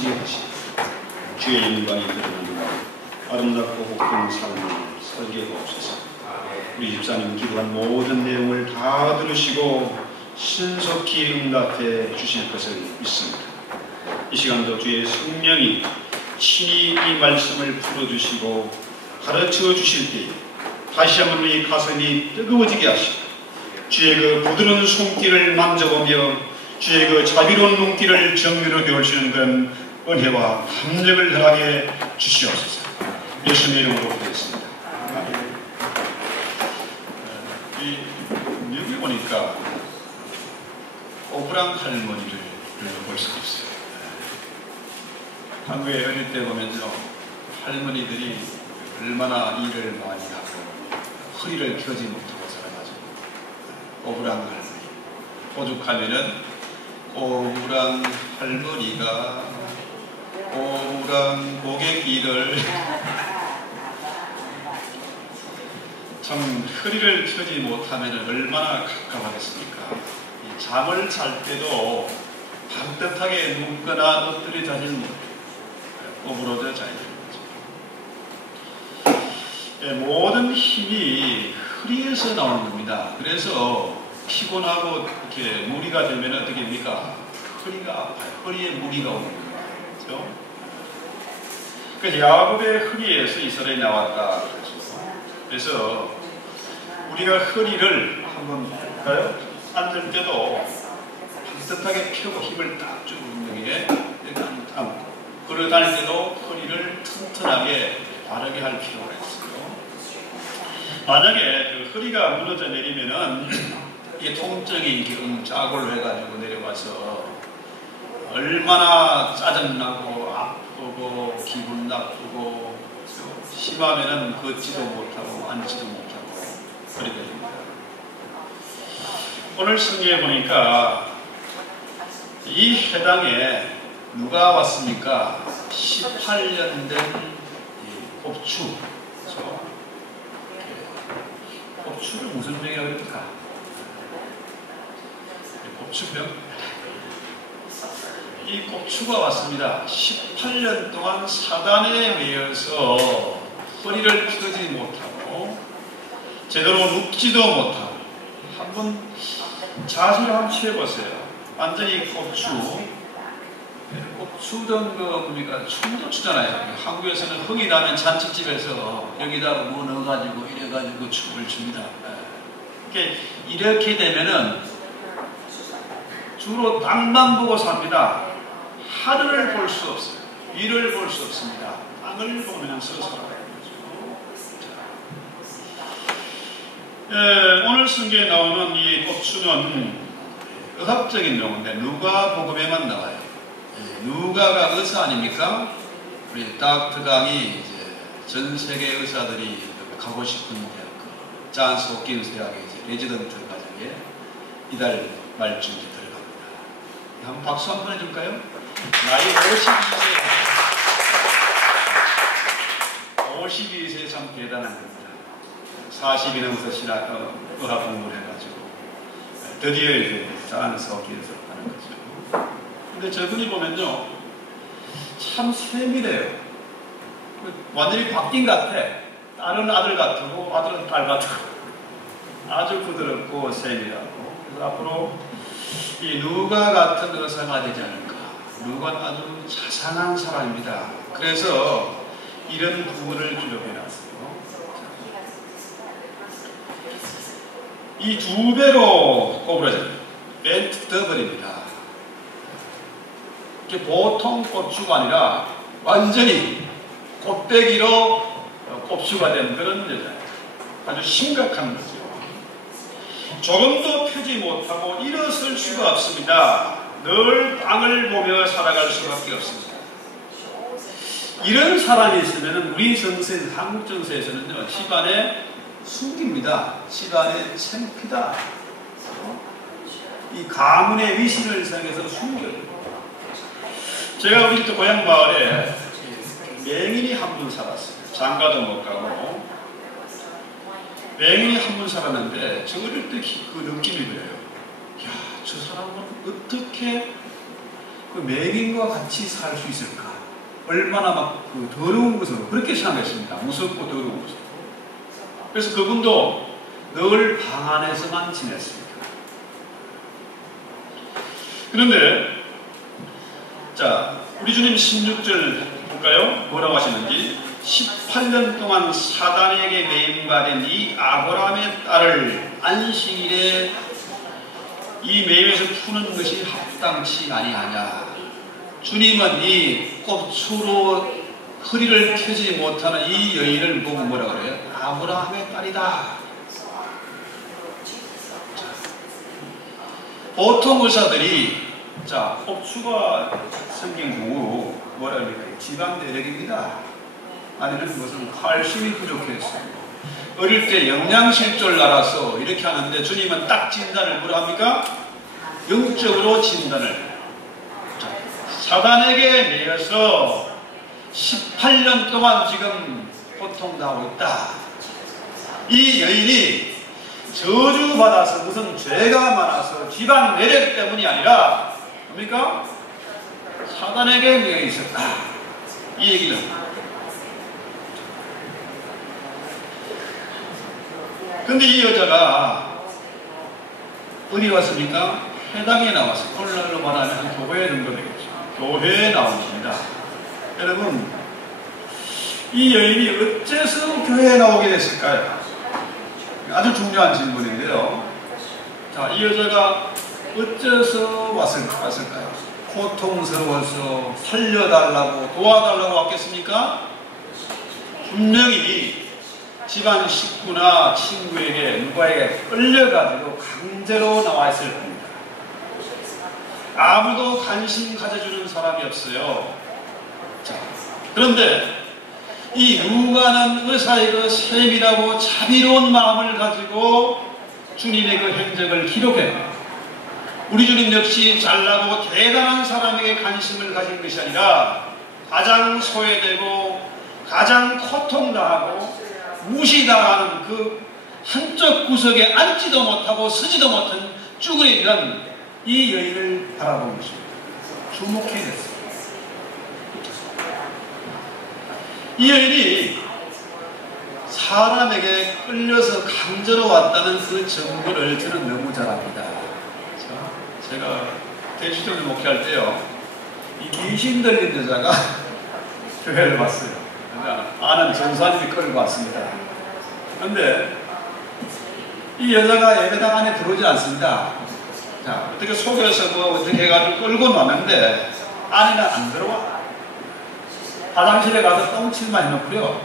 넘치게 하시고 주의 영광이 드러나는 아름답고 복된 삶을 살게 하옵소서. 우리 집사님 기도한 모든 내용을 다 들으시고 신속히 응답해 주실 것을 믿습니다. 이 시간도 주의 성령이 친히 이 말씀을 풀어주시고 가르쳐 주실 때에 다시 한번 우리 가슴이 뜨거워지게 하시고 주의 그 부드러운 손길을 만져보며 주의 그 자비로운 눈길을 정면으로 배우시는 그런 은혜와 감격을 더하게 주시옵소서. 예수님의 이름으로 기도했습니다. 여기 보니까 오브랑 할머니를 볼 수 있어요. 한국에 어릴 때 보면요, 할머니들이 얼마나 일을 많이 하고 허리를 펴지 못하고 살아가지고 오브랑 할머니, 오죽하면은 오브랑 할머니가 오브랑 고객길을 참 허리를 펴지 못하면 얼마나 갑갑하겠습니까? 잠을 잘 때도 반듯하게 눕거나 엎드려 자질 못해요. 오므러져 자야 되는 거죠. 모든 힘이 허리에서 나오는 겁니다. 그래서 피곤하고 이렇게 무리가 되면 어떻게 됩니까? 허리가 아파요. 허리에 무리가 오는 겁니다. 그렇죠? 그래서 야곱의 허리에서 이스라엘이 나왔다. 그래서 우리가 허리를 한번 볼까요? 앉을 때도 반듯하게 펴고 힘을 딱 주고 엉덩이에 앉고 걸어 다닐 때도 허리를 튼튼하게 바르게 할 필요가 있어요. 만약에 그 허리가 무너져 내리면은 이게 통증이 이렇게 짜골로 해가지고 내려와서 얼마나 짜증나고 아프고 기분 나쁘고 심하면은 걷지도 못하고 앉지도 못하고 그렇게 됩니다. 오늘 성경에 보니까 이 해당에 누가 왔습니까? 18년 된 곱추. 그렇죠? 곱추를 무슨 병이라고 그럽니까? 곱추병? 이 곱추가 왔습니다. 18년 동안 사단에 매여서 허리를 펴지 못하고 제대로 눕지도 못하고 한번 자세를 한번 취해보세요. 완전히 곱추던 뭡니까? 춤도 추잖아요. 한국에서는 흥이 나면 잔치집에서 여기다 뭐 넣어가지고 이래가지고 춤을 춥니다. 이렇게 되면은 주로 땅만 보고 삽니다. 하늘을 볼 수 없어요. 위를 볼 수 없습니다. 땅을 보면서 살아가는 거죠. 오늘 성경에 나오는 이 곱추는 의학적인 용어인데 누가복음에만 나와요. 누가가 의사 아닙니까? 우리 닥터 강이 이제 전 세계 의사들이 가고 싶은 대학, 잔스 홉킨스 대학의 레지던트 과정에 이달 말쯤 들어갑니다. 한번 박수 한번 해줄까요? 나이 52세 참 대단한 겁니다. 40이 넘어서 의학 공부를 해가지고 드디어 이제 잔스 홉킨스 하는 거죠. 근데 저분이 보면요, 참 세밀해요. 완전히 바뀐 같아. 딸은 아들 같고 아들은 딸 같고 아주 부드럽고 세밀하고. 그래서 앞으로 이 누가 같은 의사가 되지 않을까. 누가는 아주 자상한 사람입니다. 그래서 이런 부분을 기록해놨어요. 이 두 배로 꼬부라져요. 벤트 더블입니다. 이게 보통 곱추가 아니라 완전히 곱배기로 곱추가 된 그런 여자예요. 아주 심각한 거죠. 조금도 펴지 못하고 일어설 수가 없습니다. 늘 땅을 보며 살아갈 수밖에 없습니다. 이런 사람이 있으면 우리 정세, 한국 정세에서는요, 집안에 숨깁니다. 집안에 창피다. 이 가문의 위신을 생각해서 숨겨요. 제가 우리 또 고향 마을에 맹인이 한 분 살았어요. 장가도 못 가고 맹인이 한 분 살았는데 저 어릴 때 그 느낌이 그래요. 야, 저 사람은 어떻게 그 맹인과 같이 살 수 있을까? 얼마나 막 그 더러운 것으로 그렇게 생각했습니다. 무섭고 더러운 것으로. 그래서 그분도 늘 방 안에서만 지냈습니다. 그런데 자, 우리 주님 16절 볼까요? 뭐라고 하시는지 18년 동안 사단에게 매임받은 이 아브라함의 딸을 안식일에 이 매임에서 푸는 것이 합당치 아니하냐. 주님은 이 꼽수로 허리를 펴지 못하는 이 여인을 보고 뭐라 그래요? 아브라함의 딸이다. 보통 의사들이 자, 꼽수가 생긴 후 뭐라 그럴까요? 지방 내력입니다. 아니면 무슨 칼슘이 부족했어요. 어릴 때 영양실조를 알아서 이렇게 하는데 주님은 딱 진단을 뭐라 합니까? 영적으로 진단을. 자, 사단에게 매여서 18년 동안 지금 고통당하고 있다. 이 여인이 저주받아서 무슨 죄가 많아서 지방 내력 때문이 아니라 뭡니까? 사단에게 매여 있었다. 이 얘기는. 근데 이 여자가 어디 왔습니까? 회당에 나왔어요. 오늘날로 말하면 한 교회 정도 되겠죠. 교회에 나온 겁니다. 여러분, 이 여인이 어째서 교회에 나오게 됐을까요? 아주 중요한 질문인데요. 자, 이 여자가 어째서 왔을까요? 고통스러워서 살려달라고 도와달라고 왔겠습니까? 분명히 집안 식구나 친구에게 누구에게 끌려가지고 강제로 나와 있을 겁니다. 아무도 관심 가져주는 사람이 없어요. 자, 그런데 이 루가는 의사의 그 세밀하고 자비로운 마음을 가지고 주님의 그 행적을 기록해 우리 주님 역시 잘나고 대단한 사람에게 관심을 가진 것이 아니라 가장 소외되고 가장 고통당하고 무시당하는 그 한쪽 구석에 앉지도 못하고 서지도 못한 쭈그려 있는 이 여인을 바라본 것입니다. 주목해 냈습니다. 이 여인이 사람에게 끌려서 강제로 왔다는 그 증거를 저는 너무 잘 압니다. 제가 대주교를 목회할 때요, 이 귀신 들린 여자가 교회를 왔어요. 아는 전사님이 끌고 왔습니다. 그런데 이 여자가 예배당 안에 들어오지 않습니다. 자, 어떻게 속여서 뭐 어떻게 해가지고 끌고 왔는데 안에는 안 들어와. 화장실에 가서 똥칠만 해놓고요.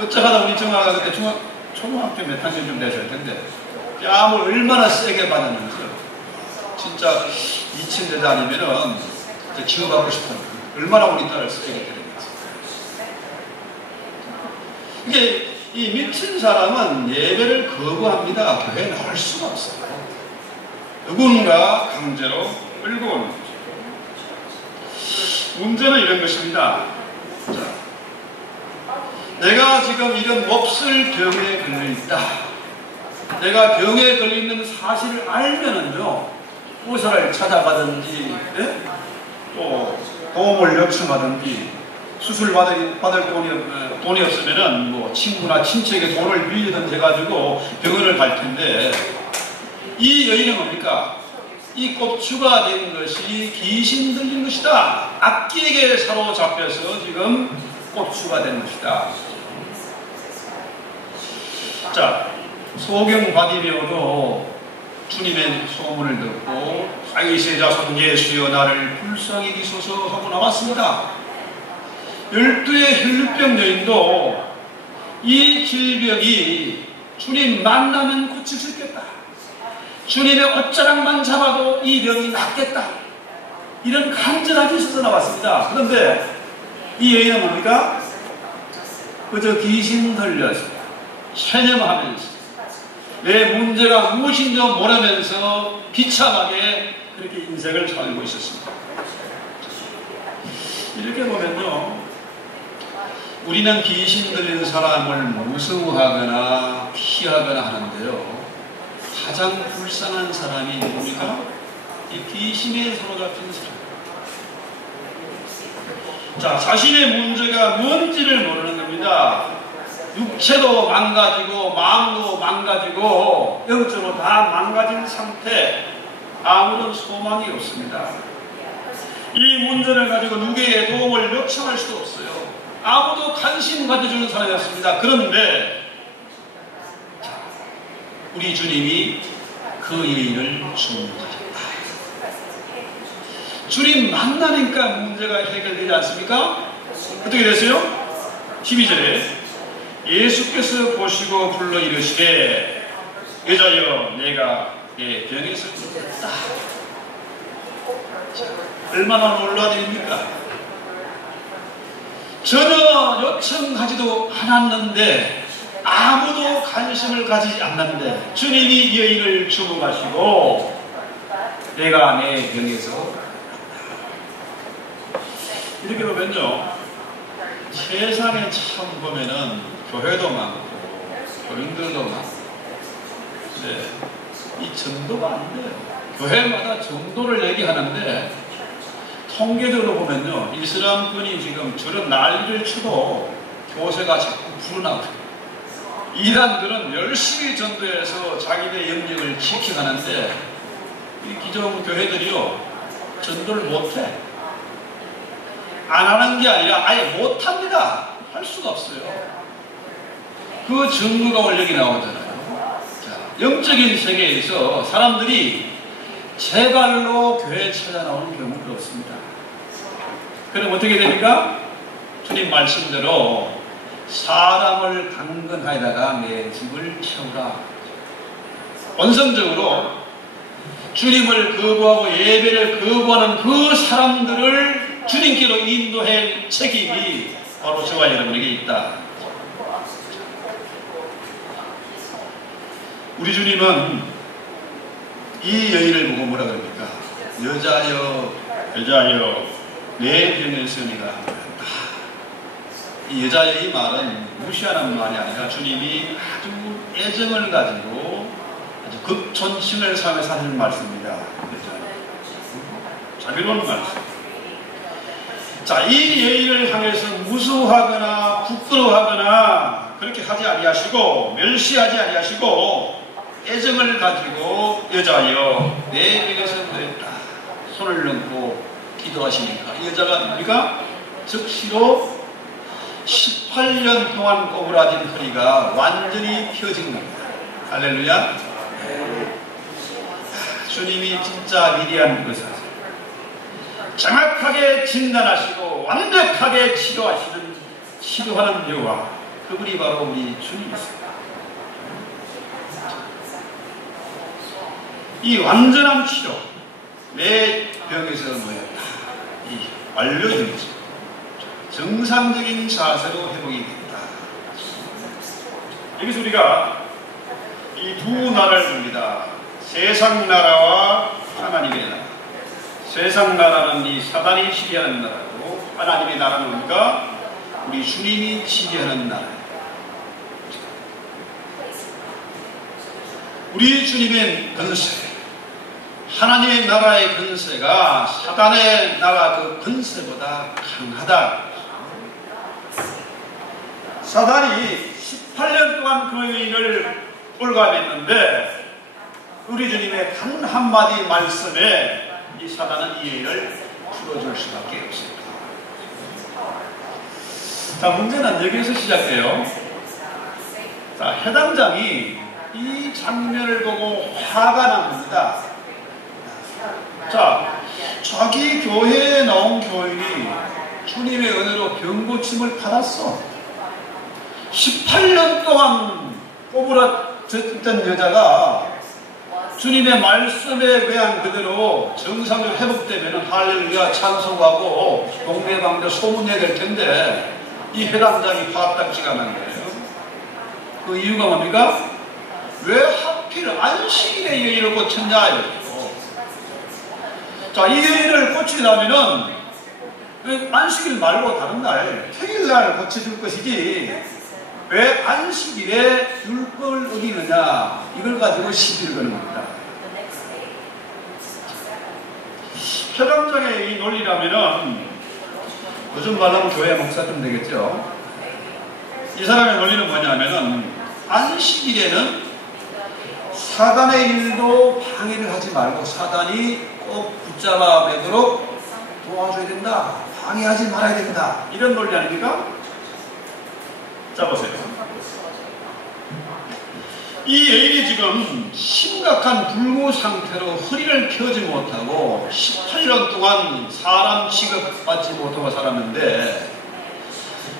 어쩌다가 우리 정화가 그때 초등학교 몇 학년쯤 되실 텐데 뺨을 얼마나 세게 맞았는지 진짜 미친 여자 아니면은 지워받고 싶은 얼마나 우리 딸을 세게 때렸는지. 이게 이 미친 사람은 예배를 거부합니다. 교회에 나올 수가 없어요. 누군가 강제로 끌고 오는 거죠. 문제는 이런 것입니다. 자, 내가 지금 이런 몹쓸 병에 걸려있다. 내가 병에 걸리는 사실을 알면은요, 의사를 찾아가든지, 네? 또 도움을 요청하든지, 수술 받을 돈이 없으면은 뭐 친구나 친척에게 돈을 빌리든지 해가지고 병원을 갈 텐데, 이 여인은 뭡니까? 이 꼽추가 된 것이 귀신 들린 것이다. 악기에게 사로잡혀서 지금 꼽추가 된 것이다. 자, 소경 바디메오도 주님의 소문을 듣고 다윗의 자손 예수여 나를 불쌍히 여기소서 하고 나왔습니다. 12의 혈루병 여인도 이 질병이 주님 만나면 고칠 수 있겠다. 주님의 옷자락만 잡아도 이 병이 낫겠다. 이런 간절함이 있어서 나왔습니다. 그런데 이 여인은 뭡니까? 그저 귀신 들려서 체념하면서 내 문제가 무엇인지 모르면서 비참하게 그렇게 인생을 살고 있었습니다. 이렇게 보면요, 우리는 귀신 들린 사람을 무서워하거나 피하거나 하는데요, 가장 불쌍한 사람이 누굽니까? 이 귀신에 사로잡힌 사람. 자, 자신의 문제가 뭔지를 모르는 겁니다. 육체도 망가지고 마음도 망가지고 영적으로 다 망가진 상태, 아무런 소망이 없습니다. 이 문제를 가지고 누구에게 도움을 요청할 수도 없어요. 아무도 관심 가져주는 사람이 없습니다. 그런데 우리 주님이 그 여인을 주목하셨다. 주님 만나니까 문제가 해결되지 않습니까? 어떻게 됐어요? 12절에 예수께서 보시고 불러 이르시되 여자여 내가 내 병에서 낫다. 얼마나 놀라드립니까? 전혀 요청하지도 않았는데 아무도 관심을 가지지 않는데 주님이 여인을 주목하시고 내가 내 병에서 이렇게 보면요, 세상에 참 보면은 교회도 많고 교인들도 많고 근데 이 전도가 안 돼요. 교회마다 전도를 얘기하는데 통계적으로 보면요, 이슬람권이 지금 저런 난리를 쳐도 교세가 자꾸 불어나고요. 이단들은 열심히 전도해서 자기네 영역을 지켜가는데 이 기존 교회들이요 전도를 못해. 안 하는 게 아니라 아예 못합니다. 할 수가 없어요. 그 증거가 원래 여기 나오잖아요. 자, 영적인 세계에서 사람들이 제발로 교회에 찾아나오는 경우가 없습니다. 그럼 어떻게 됩니까? 주님 말씀대로 사람을 강건하에다가 내 집을 채우라. 원성적으로 주님을 거부하고 예배를 거부하는 그 사람들을 주님께로 인도할 책임이 바로 저와 여러분에게 있다. 우리 주님은 이 여인을 보고 뭐라 그럽니까? 여자여, 여자여, 내 병에서 네가 낫다. 이 여자여 이 말은 무시하는 말이 아니라 주님이 아주 애정을 가지고 아주 극존칭을 삼아서 하는 말씀입니다. 자비로운 말씀. 자, 이 여인을 향해서 무수하거나 부끄러워하거나 그렇게 하지 아니하시고 멸시하지 아니하시고 애정을 가지고 여자여 내 병에서 너였다 손을 얹고 기도하시니까 이 여자가 뭡니까? 즉시로 18년 동안 꼬부라진 허리가 완전히 펴진 겁니다. 할렐루야. 주님이 진짜 위대한 것을 정확하게 진단하시고 완벽하게 치료하는 여호와, 그분이 바로 우리 주님이십니다. 이 완전한 치료, 내 병에서 놓였다. 이 완료형이죠. 정상적인 자세로 회복이 된다. 여기서 우리가 이 두 나라를 봅니다. 세상 나라와 하나님의 나라. 세상 나라는 이 사단이 지배하는 나라고, 하나님의 나라는 뭡니까? 우리 주님이 지배하는 나라예요. 우리 주님의 권세, 하나님의 나라의 권세가 사단의 나라 그 권세보다 강하다. 사단이 18년 동안 그 여인을 올가맸는데 우리 주님의 단 한마디 말씀에 이 사단은 이 여인을 풀어줄 수밖에 없습니다. 자, 문제는 여기에서 시작돼요. 자, 해당장이 이 장면을 보고 화가 난 겁니다. 자, 자기 교회에 나온 교인이 주님의 은혜로 병고침을 받았어. 18년 동안 꼬부라졌던 여자가 주님의 말씀에 의한 그대로 정상적으로 회복되면 할렐루야 찬송하고 동네방네 소문내야 될 텐데 이 해당장이 화답지가 않은 거예요. 그 이유가 뭡니까? 왜 하필 안식일에 여인을 고쳤냐 이거죠. 자, 이 여인을 고치려면은 안식일 말고 다른 날 평일날 고쳐줄 것이지 왜 안식일에 율법을 어기느냐, 이걸 가지고 시비를 거는 겁니다. 해당장의 이 논리라면은 요즘 말로 하면 교회 목사쯤 되겠죠. 이 사람의 논리는 뭐냐면은 안식일에는 사단의 일도 방해를 하지 말고 사단이 꼭 붙잡아 매도록 도와줘야 된다. 방해하지 말아야 된다. 이런 논리 아닙니까? 자 보세요. 이 여인이 지금 심각한 불구 상태로 허리를 펴지 못하고 18년 동안 사람 취급받지 못하고 살았는데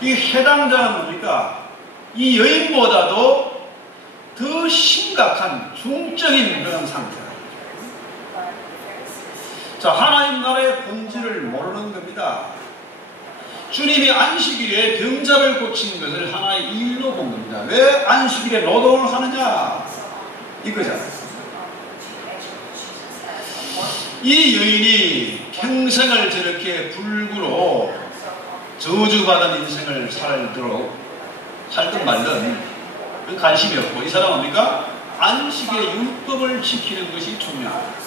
이 해당자는 뭡니까? 이 여인보다도 더 심각한 중증인 그런 상태다. 자, 하나님 나라의 본질을 모르는 겁니다. 주님이 안식일에 병자를 고친 것을 하나의 일로 본 겁니다. 왜 안식일에 노동을 하느냐? 이거잖아요. 이 여인이 평생을 저렇게 불구로 저주받은 인생을 살든 말든 그 관심이 없고 이 사람은 뭡니까? 안식의 율법을 지키는 것이 중요합니다.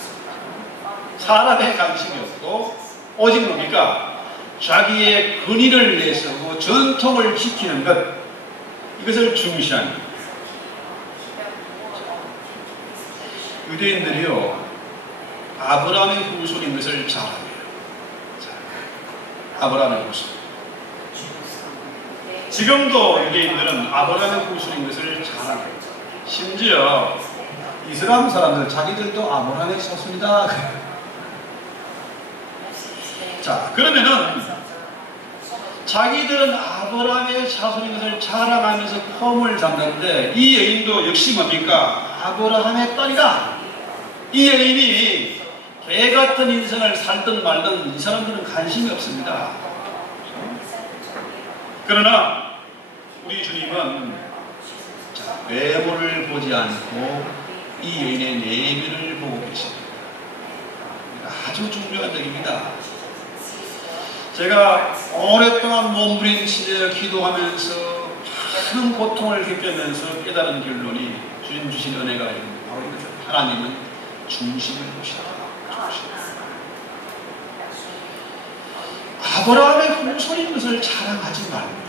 사람의 관심이 없고 오직 뭡니까? 자기의 권위를 내세우고 전통을 지키는 것, 이것을 중시합니다. 유대인들이요, 아브라함의 후손인 것을 잘 알아요. 아브라함의 후손. 지금도 유대인들은 아브라함의 후손인 것을 잘 알아요. 심지어 이슬람 사람들 자기들도 아브라함의 자손이다. 자, 그러면은 자기들은 아브라함의 자손인 것을 자랑하면서 폼을 잡는데 이 여인도 역시 뭡니까? 아브라함의 딸이다. 이 여인이 개 같은 인생을 살든 말든 이 사람들은 관심이 없습니다. 그러나 우리 주님은 외모를 보지 않고 이 여인의 내면을 보고 계십니다. 아주 중요한 얘기입니다. 제가 오랫동안 몸부림치며 기도하면서 많은 고통을 겪으면서 깨달은 결론이 주님 주신 은혜가 바로 이거죠. 하나님은 중심을 보시다. 아브라함의 후손인 것을 자랑하지 말고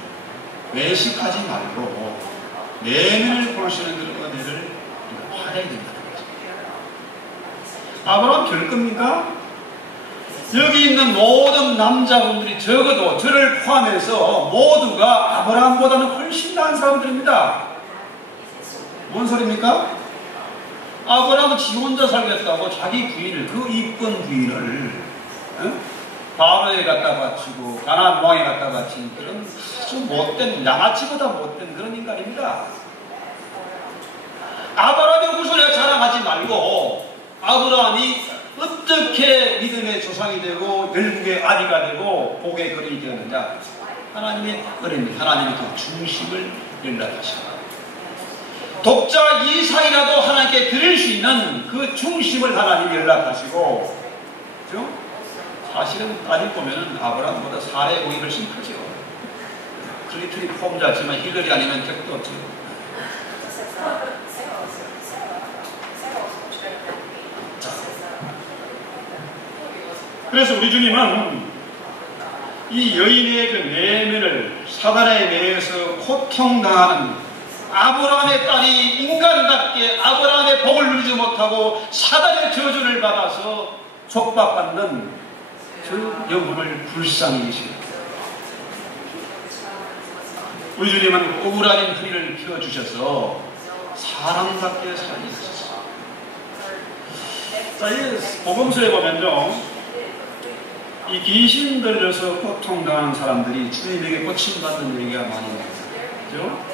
외식하지 말고 내면을 볼 수 있는 그런 은혜를 받아야 된다는 거죠. 아브라함 별 겁니까? 여기 있는 모든 남자분들이 적어도 저를 포함해서 모두가 아브라함보다는 훨씬 나은 사람들입니다. 뭔 소리입니까? 아브라함은 지 혼자 살겠다고 자기 부인을, 그 이쁜 부인을 바로에 갖다 바치고 가나안 왕에 갖다 바친 그런 아주 못된, 양아치보다 못된 그런 인간입니다. 아브라함의 후손에 자랑하지 말고 아브라함이 어떻게 믿음의 조상이 되고 열국의 아비가 되고 복의 거린이 되었느냐? 하나님의 은혜입니다. 하나님의 그 중심을 연락하십니다. 독자 이삭이라도 하나님께 드릴 수 있는 그 중심을 하나님 연락하시고, 그죠? 사실은 따지고 보면 아브라함보다 사례의 공이 훨씬 크죠. 클리턴이 폼 잡지만 힐러리 아니면 택도 없죠. 그래서 우리 주님은 이 여인의 그 내면을 사단에 의해서 고통당하는 아브라함의 딸이 인간답게 아브라함의 복을 누리지 못하고 사단의 저주를 받아서 촉박받는 저 영혼을 불쌍히 여기십니다. 우리 주님은 오그라진 허리를 펴주셔서 사람답게 살리셨어요. 자, 이 복음서에 보면요, 이 귀신 들려서 고통당하는 사람들이 주님에게 고침받는 얘기가 많이 나옵니다. 그죠?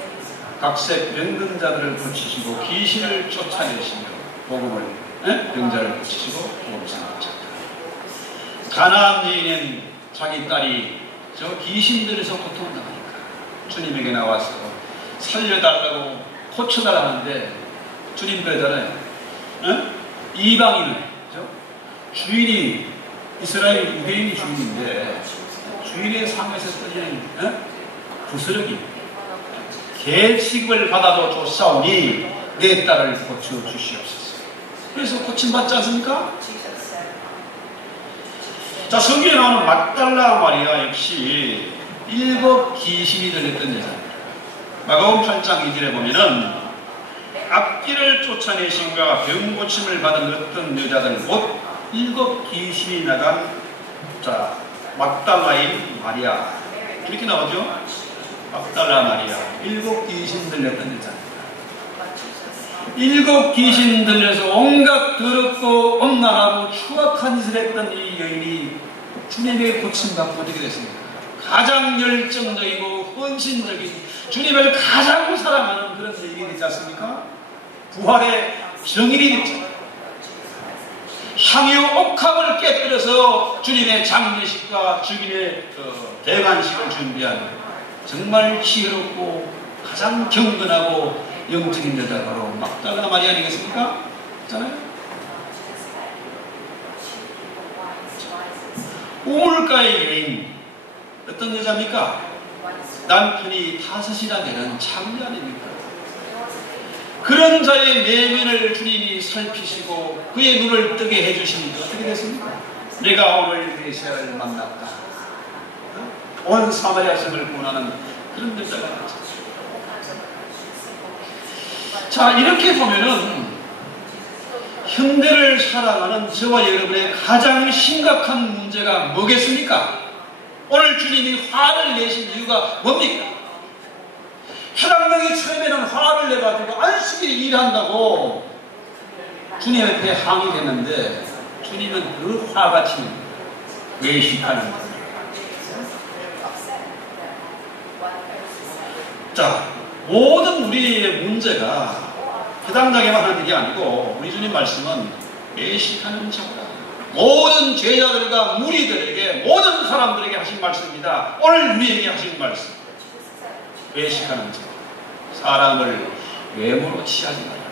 각색 병든자들을 고치시고 귀신을 쫓아내시며 복음을, 병자를 고치시고 복음을 전하셨다. 가나안 여인은 자기 딸이 저 귀신 들려서 고통당하니까 주님에게 나와서 살려달라고 고쳐달라는데 주님 그러잖아요. 이방인은, 그죠? 주인이 이스라엘 유대인이 주인인데 주인의 삶에서 떨리는 부스러기 개 취급을 받아도 좋사오니 내 딸을 고쳐 주시옵소서. 그래서 고침받지 않습니까? 자, 성경에 나오는 막달라 마리아 역시 7 귀신이 들렸던 여자입니다. 마가복음 8장 2절에 보면은 악기를 쫓아내심과 병 고침을 받은 어떤 여자들 곧 7 귀신이 나간 자 막달라인 마리아 이렇게 나오죠. 막달라 마리아 7 귀신 들렸던 여자입니다. 7 귀신 들려서 온갖 더럽고 엄난하고 추악한 짓을 했던 이 여인이 주님의 고침받고 어떻게 됐습니까? 가장 열정적이고 헌신적인 주님을 가장 사랑하는 그런 여인이 되지 않습니까? 부활의 정인이 됐죠. 향유 옥합을 깨뜨려서 주님의 장례식과 주님의 대관식을 준비한 정말 지혜롭고 가장 경건하고 영적인 여자가 바로 막달라 마리아 아니겠습니까? 있잖아요. 우물가의 여인 어떤 여자입니까? 남편이 5이나 되는 창녀 아닙니까? 그런 자의 내면을 주님이 살피시고 그의 눈을 뜨게 해주시니까 어떻게 됐습니까? 내가 오늘 메시아를 만났다. 온 사마리아 성을 구원하는 그런 여자가 됐죠. 자, 이렇게 보면은 현대를 살아가는 저와 여러분의 가장 심각한 문제가 뭐겠습니까? 오늘 주님이 화를 내신 이유가 뭡니까? 해당명이 처음에는 화를 내가지고 안식일에 일한다고 주님 앞에 항의했는데 주님은 그 화같이 외식하는 겁니다. 자, 모든 우리의 문제가 해당자에게만 하는 일이 아니고 우리 주님 말씀은 외식하는 자다. 모든 제자들과 무리들에게 모든 사람들에게 하신 말씀입니다. 오늘 우리에게 하신 말씀. 외식하는 자. 사람을 외모로 취하지 말라.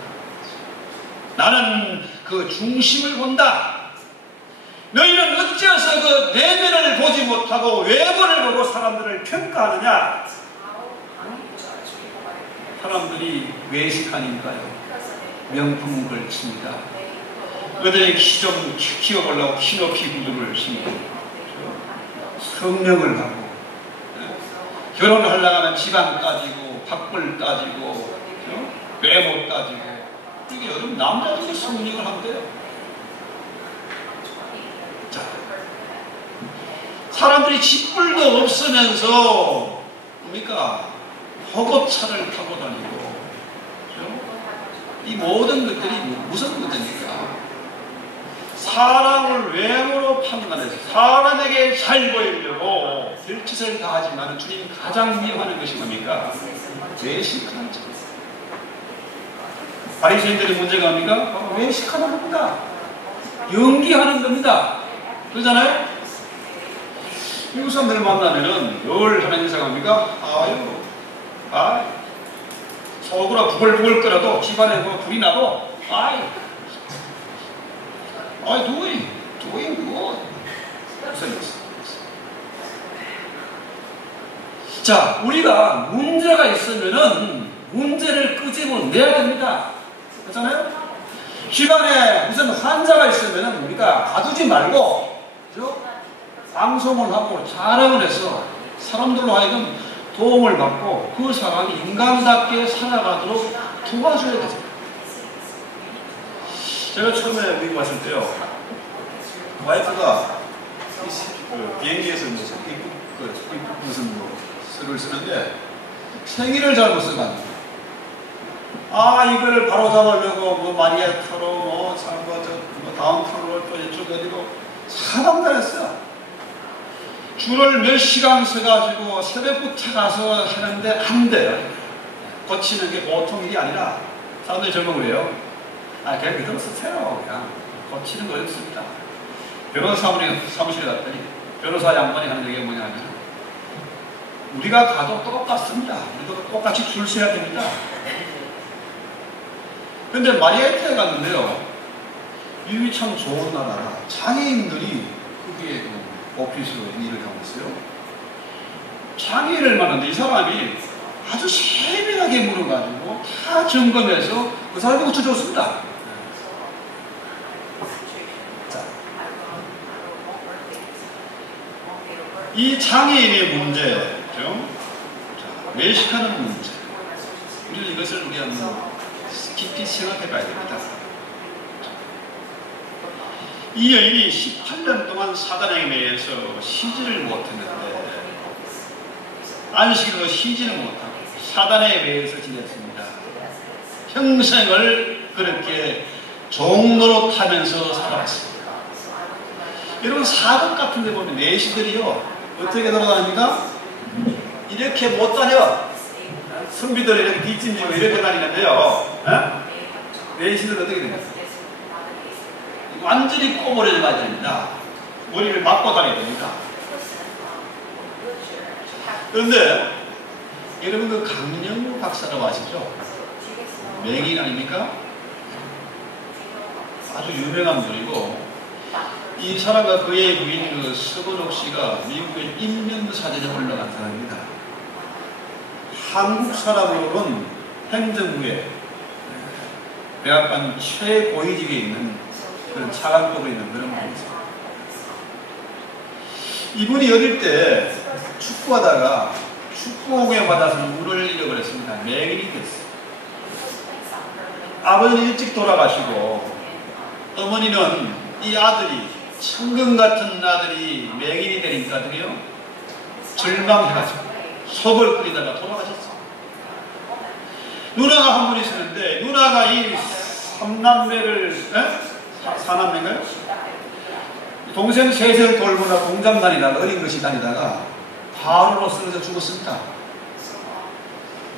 나는 그 중심을 본다. 너희는 어째서 그 내면을 보지 못하고 외모를 보고 사람들을 평가하느냐? 사람들이 외식하니까요. 명품을 걸칩니다. 그들의 키 좀 키워보려고 키높이 구두를 신고 성명을 하고 결혼을 하려고 하면 집안 따지고 밥벌 따지고 외모 따지고 이게 여러분 남자들이 성명을 하면 돼요. 자, 사람들이 집불도 없으면서 뭡니까? 허겁차를 타고 다니고 이 모든 것들이 무슨 것입니까? 사람을 외모로 판단해서 사람에게 잘 보이려고 별짓을 다 하지만 주님이 가장 미워하는 것이 뭡니까? 외식하는 자. 바리새인들의 문제가 뭡니까? 외식하는 겁니다. 연기하는 겁니다. 그러잖아요? 미국 사람들 만나면은 늘 하는 인사가 뭡니까? 속으로 부글부글 끓어도 집안에 뭐 불이 나도 doing good. 자, 우리가 문제가 있으면은 문제를 끄집어내야 됩니다. 그렇잖아요? 집안에 무슨 환자가 있으면은 우리가 가두지 말고, 그죠? 방송을 하고 자랑을 해서 사람들로 하여금 도움을 받고 그 사람이 인간답게 살아가도록 도와줘야 되죠. 제가 처음에 미국 왔을 때요, 와이프가 비행기에서 무슨 글을 쓰는데 생일을 잘못 써가지고 이거를 바로 잡으려고 뭐 마리아타로 다운타로 또 이쪽 어디로 사방다녔어요. 줄을 몇 시간 서가지고 새벽부터 가서 하는데 안 돼요. 고치는 게 보통 일이 아니라 사람들이 젊은 그래요. 그냥 그대로 쓰세요. 그냥 고치는 거 어렵습니다. 변호사 사무실에 갔더니 변호사 양반이 하는 얘기가 뭐냐면 우리가 가도 똑같습니다. 우리도 똑같이 줄 서야 됩니다. 근데 마리아타에 갔는데요, 미국이 참 좋은 나라라. 장애인들이 거기에 오피스로 일을 하고 있어요. 장애인을 만났는데 이 사람이 아주 세밀하게 물어가지고 다 점검해서 그 사람이 고쳐줬습니다. 자, 이 장애인의 문제, 외식하는 문제, 우리는 이것을 우리 한번 깊이 생각해 봐야 됩니다. 이 여인이 18년 동안 사단에 의해서 쉬지를 못했는데, 안식으로 쉬지는 못하고 사단에 의해서 지냈습니다. 평생을 그렇게 종노릇하면서 살아왔습니다. 여러분, 사극 같은 데 보면 내시들이요, 어떻게 돌아다닙니까? 이렇게 못 다녀. 선비들 이렇게 뒷짐지고 이렇게 다니는데요. 내시들은 어떻게 됩니까? 완전히 꼬부려져 가야 됩니다. 머리를 막고 다녀야 됩니다. 그런데 여러분, 그 강영우 박사라고 아시죠? 맹인 아닙니까? 아주 유명한 분이고, 이 사람과 그의 부인 그 서건옥 씨가 미국의 인명사전에 올라간 사람입니다. 한국 사람으로는 행정부에 백악관 최고위직에 있는 그런 차관급에 있는 그런 분이죠. 이분이 어릴 때 축구하다가 축구공에 받아서 눈을 잃어버렸습니다. 맹인이 됐어요. 아버지는 일찍 돌아가시고, 어머니는 이 아들이, 천금 같은 아들이 맹인이 되니까 어떻게요? 절망해가지고 속을 끓이다가 돌아가셨어요. 누나가 한 분 있었는데, 누나가 이 삼남매를, 사남매인가요? 동생 셋을 돌보다 공장 다니다가, 어린 것이 다니다가 바로로 쓰러져 죽었습니다.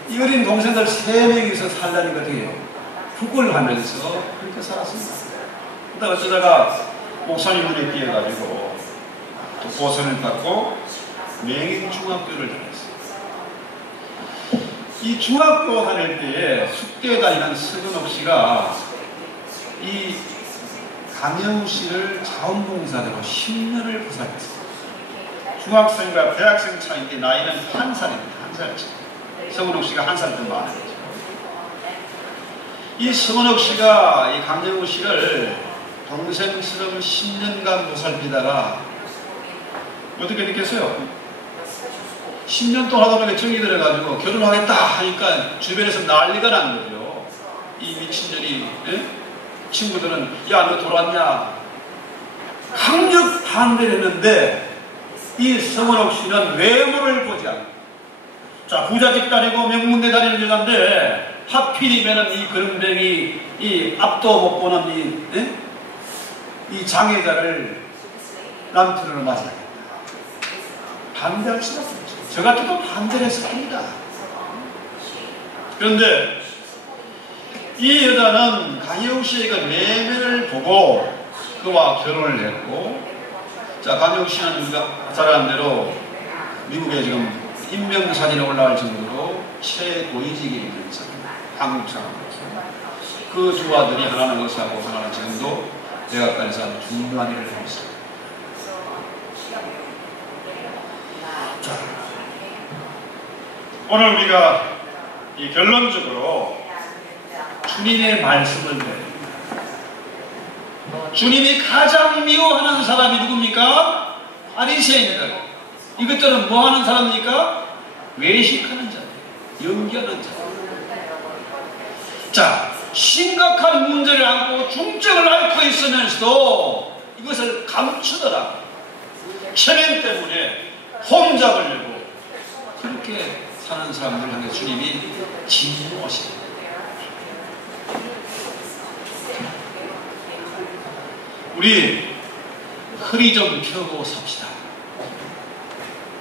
이 어린 동생들 3명이서 살라니까 되게요. 국을 하면서 그렇게 살았습니다. 그러다 어쩌다가 목사님 눈에 띄어가지고 또 고선을 받고 맹인 중학교를 다녔어요. 이 중학교 다닐 때에 숙대에 다니는 서건옥 씨가 이 강영우 씨를 자원봉사자로 10년을 보살폈어요. 중학생과 대학생 차이인데 나이는 1살입니다. 1살 차이. 서건옥 씨가 1살 더 많아요. 이 서건옥 씨가 이 강영우 씨를 동생스러운 10년간 보살피다가 어떻게 됐겠어요? 10년 동안 하다 보니까 정이 들어가지고 결혼하겠다 하니까 주변에서 난리가 난 거죠. 이 미친년이, 친구들은 야, 너 돌았냐? 강력 반대를 했는데 이 서건옥 씨는 외모를 보지 않고, 자, 부잣집 다니고 명문대 다니는 여자인데 하필이면은 이 그런뱅이, 이 앞도 못 보는 이 장애자를 남편으로 맞이하겠다. 반대할 수가 없죠. 저 같아도 반대를 했을 겁니다. 그런데 이 여자는 강영우 씨가 내면을 보고 그와 결혼을 했고, 자, 강영우 씨는 우리가 잘 아는 대로 미국에 지금 인명사진에 올라갈 정도로 최고위직에 있는 사람, 한국 사람으로서 그 두 아들이 하나는 의사하고 하나는 지금도 백악관에서 아주 중요한 일을 하고 있습니다. 자, 오늘 우리가 이 결론적으로 주님의 말씀을 배웁니다. 주님이 가장 미워하는 사람이 누굽니까? 바리새인들. 이것들은 뭐 하는 사람입니까? 외식하는 자들, 연기하는 자들. 자, 심각한 문제를 안고 중증을 앓고 있으면서도 이것을 감추더라. 체면 때문에 혼 잡으려고 그렇게 사는 사람들 향해 주님이 진노하십니다. 우리 허리 좀 펴고 삽시다.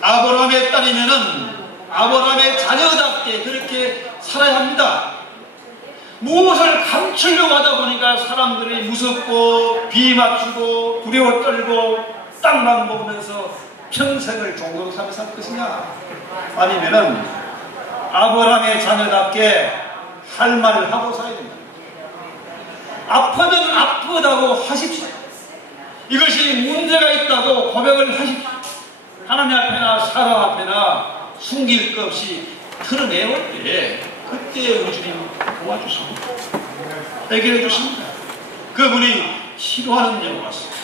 아브라함의 딸이면은 아브라함의 자녀답게 그렇게 살아야 합니다. 무엇을 감추려고 하다 보니까 사람들이 무섭고 비맞추고 두려워 떨고 땅만 보면서 평생을 종노릇하며 살 것이냐, 아니면은 아브라함의 자녀답게 할 말을 하고 살아야 된다. 아프면 아프다고 하십시오. 이것이 문제가 있다고 고백을 하십시오. 하나님 앞에나 사람 앞에나 숨길 것 없이 드러내올 때 그때 우리 주님 도와주십니다. 해결해 주십니다. 그분이 치료하는 영화 같습니다.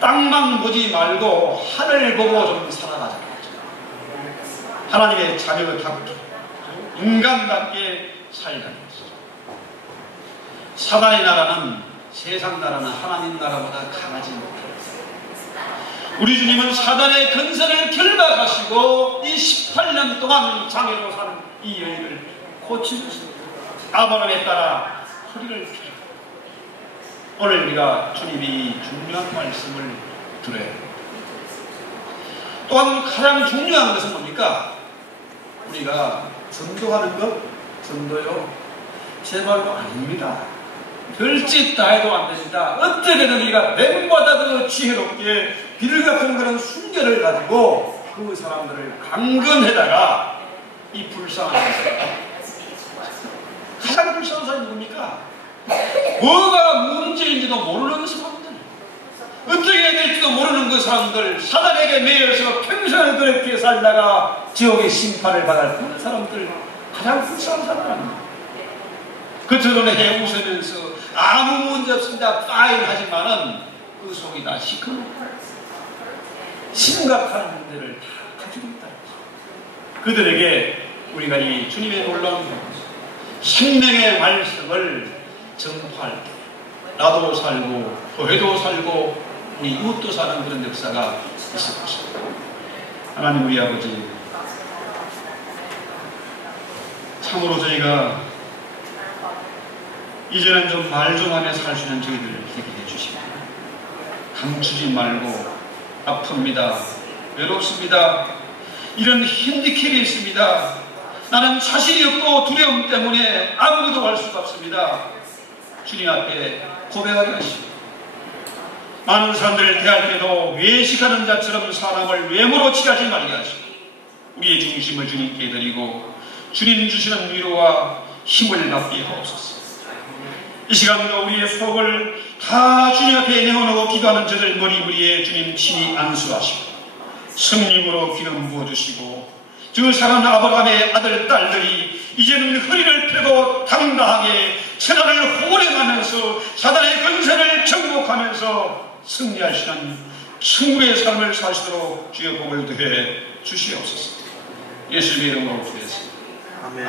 땅만 보지 말고 하늘 보고 좀 살아가자. 하나님의 자녀답게 인간답게 살자는 것이죠. 사단의 나라는 세상 나라는 하나님 나라보다 강하지 못합니다. 우리 주님은 사단의 근세를 결박하시고 이 18년 동안 장애로 사는 이 여인을 고치셨습니다. 아브라함에 따라 허리를 펴. 오늘 우리가 주님이 중요한 말씀을 들어야 합니다. 또한 가장 중요한 것은 뭡니까? 우리가 전도하는 것? 전도요? 제 말도 아닙니다. 별짓 다 해도 안 됩니다. 어떻게든 우리가 뱀보다 더 지혜롭게 비를 같은 그런 순결을 가지고 그 사람들을 강건해다가 이 불쌍한 사람, 가장 불쌍한 사람이 누굽니까? 뭐가 문제인지도 모르는 사람들, 어떻게 될지도 모르는 그 사람들, 사단에게 매여서 평생을 그렇게 살다가 지옥의 심판을 받을 그 사람들, 가장 불쌍한 사람들입니다. 겉으로는 해 웃으면서 아무 문제 없습니다 파인 하지만은 그 속이 다 시커멓고 심각한 문제를 다 가지고 있다는 거죠. 그들에게 우리가 이 주님의 놀라운 생명의 말씀을 전파할 때 나도 살고 교회도 살고 우리 이웃도 사는 그런 역사가 있을 것입니다. 하나님 우리 아버지, 참으로 저희가 이제는 좀 말 좀 하며 살 수 있는 저희들을 되게 해주시고 감추지 말고 아픕니다. 외롭습니다. 이런 핸디캡이 있습니다. 나는 자신이 없고 두려움 때문에 아무것도 할 수가 없습니다. 주님 앞에 고백하게 하시고 많은 사람들을 대할 때도 외식하는 자처럼 사람을 외모로 취하지 말게 하시고 우리의 중심을 주님께 드리고 주님 주시는 위로와 힘을 받게 하옵소서. 이 시간도 우리의 속을 다 주님 앞에 내어놓고 기도하는 저들 머리에 주님 친히 안수하시고 성령으로 기름 부어주시고 저 사람 아브라함의 아들 딸들이 이제는 허리를 펴고 당당하게 천하를 호령하면서 사단의 근세를 정복하면서 승리하시는 천국의 삶을 사시도록 주의 복을 더해 주시옵소서. 예수님의 이름으로 기도했습니다. 아멘.